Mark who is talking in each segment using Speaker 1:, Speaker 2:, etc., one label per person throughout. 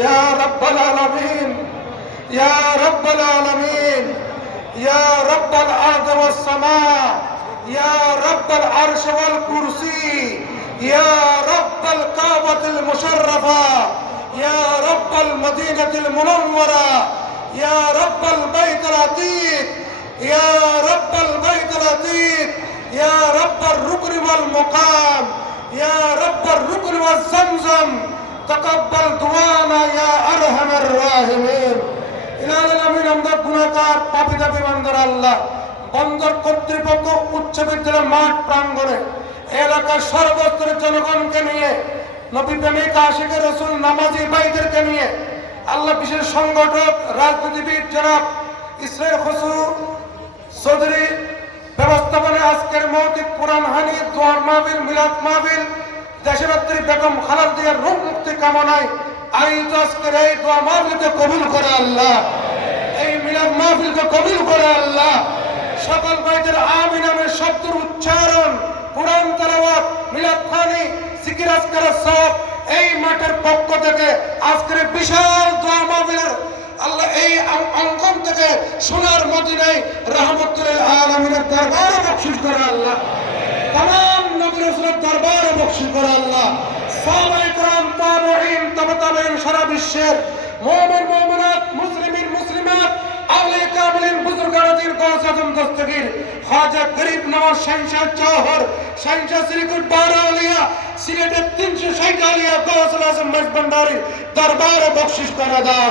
Speaker 1: يا رب العالمين يا رب العالمين يا رب الأرض والسماء يا رب العرش والكرسي يا رب الكعبة المشرفة يا رب المدينة المنورة يا رب البيت العتيق يا رب البيت العتيق يا رب الركن والمقام يا رب الركن والزمزم تقبل কর্তৃপক্ষ উচ্চ বিদ্যালয় মাঠ প্রাঙ্গণে এলাকার সর্বস্তরের জনগণকে নিয়ে, নবী প্রেমিক রসুল, নামাজি ভাইদেরকে নিয়ে, আল্লাহ বিশেষ সংগঠক, রাজনীতিবিদ জনাব ইসরায়েল খসু চৌধুরী ব্যবস্থাপনায় আজকের মৌতিক কোরআন হানি, দোয়ার মাহবিল মিলাদ মাহবিল দেশরাত্রী বেগম খালাদিয়ার রূপ মুক্তি কামনায় আজকের এই দোয়া এই মাহফিলকে কবুল করে আল্লাহ। সব এই মাঠের পক্ষ থেকে আজকের বিশাল দোয়া মাহফিলের আল্লাহ এই অং- অঙ্গন থেকে সোনার মদিনায় রহমতুল আলমিনের দরবারে বকশিস করে আল্লাহ। তাম নবী রসুলের দরবারে বকশিস করে আল্লাহ। সারা বিশ্বের মোহামের মোহামনাথ মুসলিমিন, মুসলিমাত আউলিয়া কাবলিন বুজুর্গারাজির গৌসাদম দস্তগীর। খাজা গরিব নওয়াজ শাহিনশাহ চৌহর শাহিনশাহ শ্রীকুট বারো আউলিয়া সিলেটের তিনশো ষাট আউলিয়া গৌসুল আজম মজবন্দারির দরবারে বকশিস করে দাও।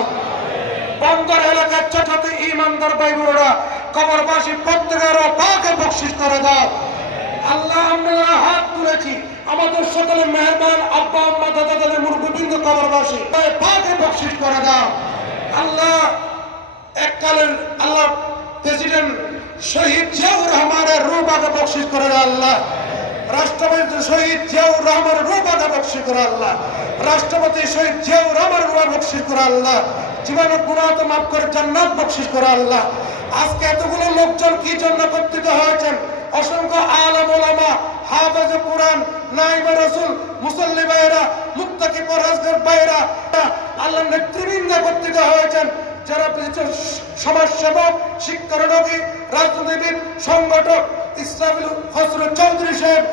Speaker 1: বঙ্গর এলাকার চটাতে ইমানদার বাইবুরা কবরবাসী প্রত্যেকেরও পাকে বকশিস করে দাও। তুলেছি আমাদের সকলে মেহরবান আব্বা, আম্মা, দাদা দাদা, মুরব্বীবৃন্দ, কবরবাসী পাকে বকশিস করে দাও। আল্লাহ এককালের আল্লাহ প্রেসিডেন্ট শহীদ জিয়াউর রহমানের রূপ আগে বকশিস করে দাও আল্লাহ। রাষ্ট্রপতি শহীদ জিয়াউর রহমানের রূপ আগে বকশিস করে আল্লাহ। রাষ্ট্রপতি শহীদ জিয়াউর রহমানের রূপ বকশিস করে আল্লাহ। জীবনের গুণাত মাফ করে জান্নাত বকশিস করে আল্লাহ। আজকে এতগুলো লোকজন কি জন্য একত্রিত হয়েছেন? অসংখ্য আলম ওলামা নাইবা রসুল, মুসল্লি ভাইরা মুত্তাকি পরহেজগার ভাইরা আল্লাহ নেতৃবৃন্দ একত্রিত হয়েছেন, যারা সমাজ সেবক শিক্ষানবী রাজনীতিবিদ, সংগঠক ইসলামী খসরু চৌধুরী সাহেব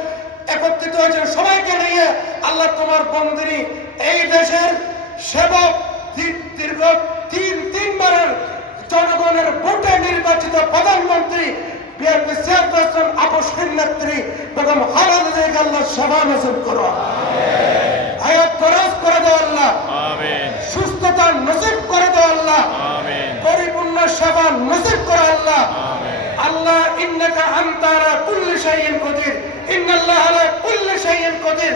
Speaker 1: একত্রিত হয়েছেন। সবাইকে নিয়ে আল্লাহ তোমার বন্দিনী এই দেশের সেবক দীর্ঘ তিন, তিনবারের জনগণের ভোটে নির্বাচিত প্রধানমন্ত্রী বিএনপি চেয়ারপারসন আপসহীন নেত্রী বেগম খালেদা জিয়াকে আল্লাহ সেবা নসিব করো আয়াত দরাজ করে দাও আল্লাহ। সুস্থতা নসিব করে দাও আল্লাহ। পরিপূর্ণ সেবা নসিব করে আল্লাহ। আল্লাহ ইন্নাকা আনতা আলা কুল্লি শাইইন কদির। ইন্নাল্লাহ আলা কুল্লি শাইইন কদির।